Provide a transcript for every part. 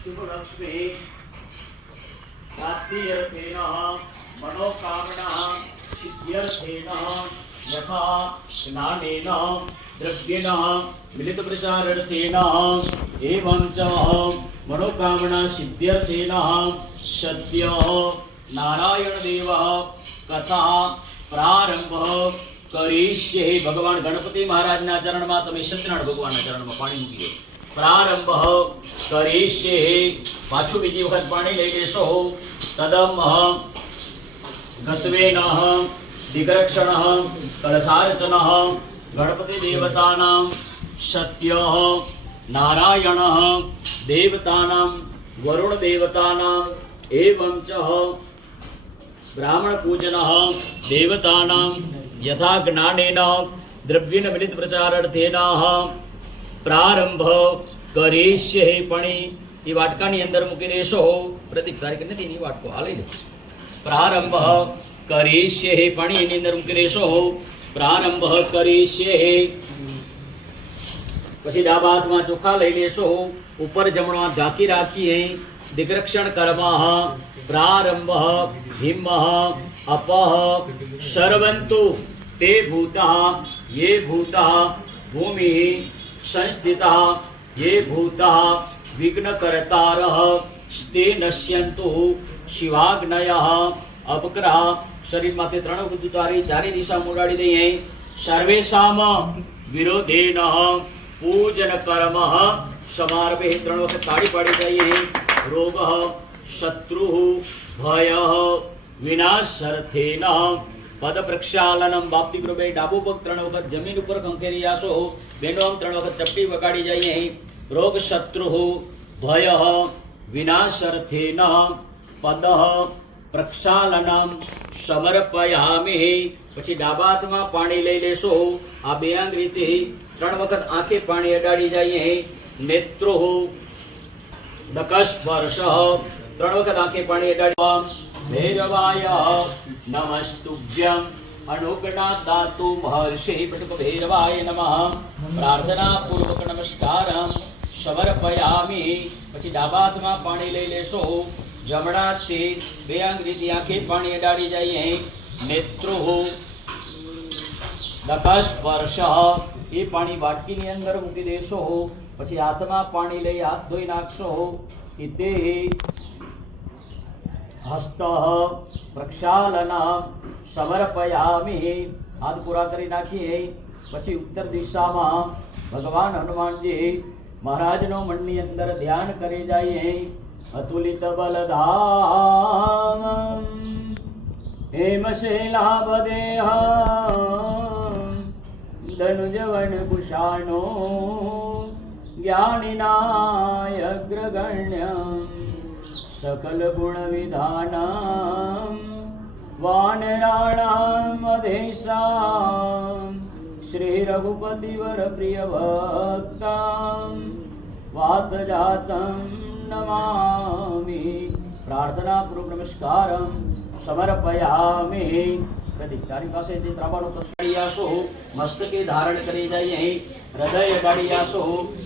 शुभलक्ष्मी प्राप्त्यर्थेन मनोकामना सिद्ध्यर्थेन यथा ज्ञानेन द्रव्येण मिलितप्रचारार्थेन एवं च मनोकामना सिद्ध्यर्थेन सद्य नारायणदेवः कथा प्रारंभ करिष्ये। भगवान गणपति महाराज ना चरण में तमे सत्यनारायण भगवान ना चरण में पाणी मूकी दो। प्रारंभ करिष्ये पाछू बीजी वखत पाणी लई लेशो। तदम गत्वेन दिग्रक्षण कलशार्चन गणपति देवतानां सत्य नारायण देवतानां वरुण देवतानां एवं च ब्राह्मण पूजन देवतानां यथा ज्ञानेन द्रव्येन मिलित प्रचारार्थेन प्रारंभ करिष्ये। पणी ई वाटकानी अंदर मूकी देशो। प्रतीक तारीख नथी ई वाटको आ लई लो। प्रारंभ करिष्ये पणी एनी अंदर मूकी देशो। प्रारंभ करिष्ये। पछी डाबा हाथमां चोखा लई लेशो। ऊपर जमणो हाथ ढांकी राखीए। दिग्रक्षण कर्मः प्रारंभ हिम अपः सर्वन्तु ते भूतः ये भूतः भूमि संस्थितः ये भूतः विघ्नकर्तारः स्ते नश्यन्तु शिवाग्नयः अपग्रह। शरीर माथे त्रण वखत उतारी चारे दिशा उडाड़ी दઈએ। सर्वेषां विरोधेन पूजन कर्मः समारभे। त्रण वखत ताड़ी पाड़ी दઈએ। रोगः शत्रुः भयः विनाशार्थेन पद प्रक्षालनम। बापती ग्रुपे डाबो पग त्रण वखत जमीन पर खंखेरी आसो। बेनो आम त्रण वखत चपटी वगाड़ी जाइए। रोग शत्रुः भयः विनाशार्थेन पद प्रक्षालनम समर्पयामि। पछी डाबा हाथमां पाणी लई लेशो। आ बे आंगळीथी त्रण वखत आंखे पाणी अडाड़ी जाइए। नेत्रोः दकस्पर्शः त्रण वखत आंखे पाणी अडाड़ी। भैरवाय नमस्तुभ्यं अनुगणात् दातु महर्षि पटुक भैरवाय नमः। प्रार्थना पूर्वक नमस्कारं समर्पयामि। पछी डाबा हाथमां पाणी लई लेशो। जमणा हाथथी बे आंगळीथी आंखे पाणी अडाड़ी जाइए। नेत्रोः दकस्पर्शः ए पाणी वाटकीनी अंदर मूकी देशो। पछी हाथमां पाणी लई हाथ धोई नाखशो। इते हस्तः प्रक्षालन समर्पयामि। हाथ पूरा करी नाखीए। पछी उत्तर दिशा में भगवान हनुमान जी महाराज नो मननी अंदर ध्यान करे जाइए। अतुलित बलधाम हेमशैलाभदेह धनुजवन कुशाणो ज्ञानिनायग्रगण्यम् सकल गुण विधानम वानराणाम अधेशाम श्री रघुपति वर प्रिय भक्तम वात जातम नमामि। प्रार्थना पूर्वक नमस्कारं समर्पयामि। प्रदीप तारी पासे जे ત્રાબાનો તસડી આસો મસ્તકે ધારણ કરી જાય। હૃદય અડાડી આસો।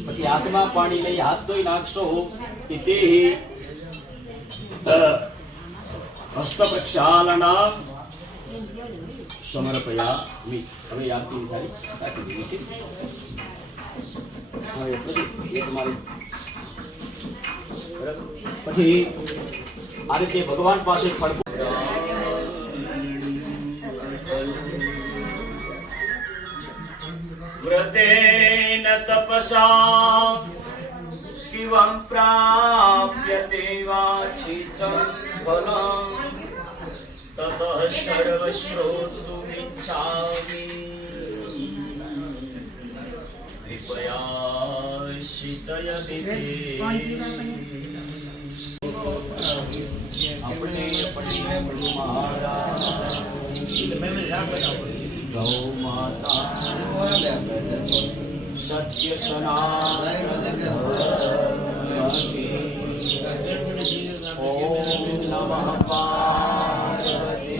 પછી હાથમાં પાણી લઈ હાથ ધોઈ નાખશો। ઇતિ હસ્ત પ્રક્ષાલના સમર્પયામિ। હવે આરતી થાય તાકી દીધી। હવે પ્રદીપ એ તમારી બરાબર। પછી આ રીતે ભગવાન પાસે ફળ व्रतेन तपसा किवं प्राप्यते वाचितं फलं ततः सर्वश्रोतुमिच्छामि कृपया शीतयति अपने अपने गुरु महाराज गौ माता सत्य सनातन ओम नमः पार्वती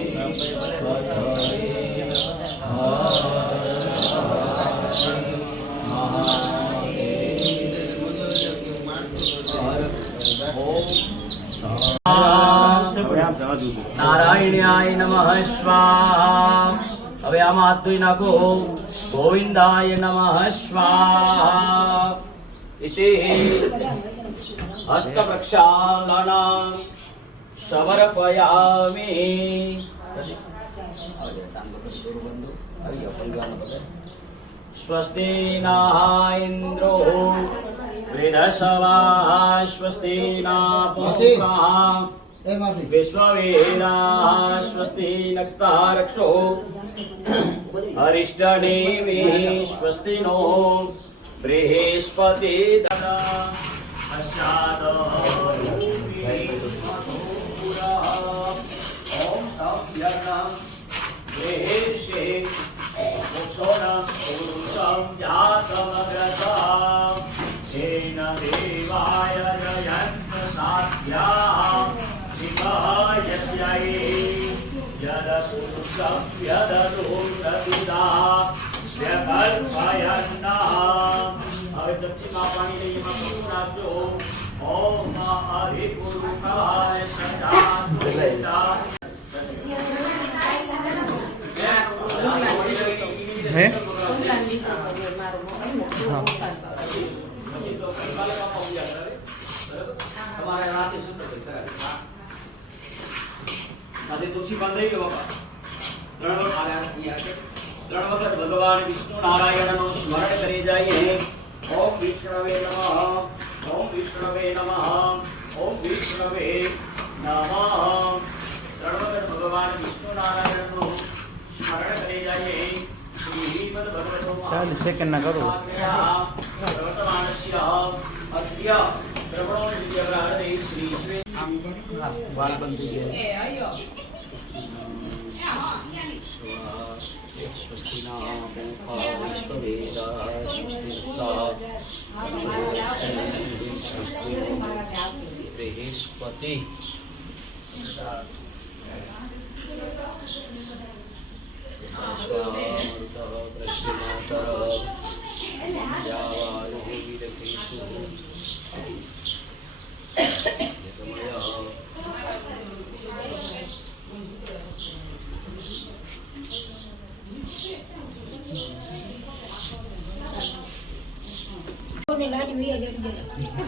नारायणाय नमः स्वाहा હવે આમાં હાથ ધોઈ નાખો ગોવિંદાય નમઃ સ્વાહા ઇતિ હસ્ત પ્રક્ષાલના સમર્પયામિ સ્વસ્તિ ના ઇન્દ્રો વૃધસ્વા સ્વસ્તિ ના પૂષા विश्ववेदाः स्वस्ति नक्षत्रक्षो अरिष्टनेमि स्वस्ति नो बृहस्पति देवाय जयन्त साध्याः यदपुरुषं यदनुरविदा व्यकल्पयन्नः હવે ચપટીમાં પાણી લઈ એમાં પકડી નાખજો ઓમ હરિપુરુષાય સદાનંદા હે તમારે રાતે સુંદર કરાવી સાથે તુલસી પાન લઈ લો બાપા ત્રણ વખત ભગવાન વિષ્ણુ નારાયણનું સ્મરણ કરી જઈએ ઓમ વિષ્ણવે નમઃ ઓમ વિષ્ણવે નમઃ ઓમ વિષ્ણવે નમઃ ત્રણ વખત ભગવાન વિષ્ણુ નારાયણનું સ્મરણ કરી જઈએ શ્રીમદ ભગવતો ચાલ સેકન્ડ ના કરો વર્તમાનસ્ય અદ્ય પ્રવણો વિદ્યાગ્રહણે શ્રી શ્રી વાલ બંધ થઈ જાય स्वस्ति बृहस्पति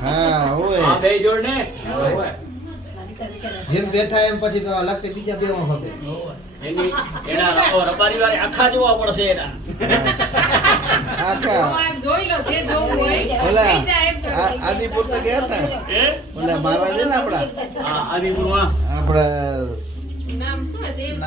હા હોય આ બે જોડ ને જેમ બેઠા એમ પછી તો લગતે બીજા બે માં ખબર એની એના રબારી વારે આખા જોવા પડશે એના આખા જોઈ લો જે જોવું હોય ઓલા થઈ જાય એમ તો. આદિપુર તો ગયા હતા એ ઓલા મહારાજ ને આપડા આદિપુરમાં આપડા નામ શું હતું?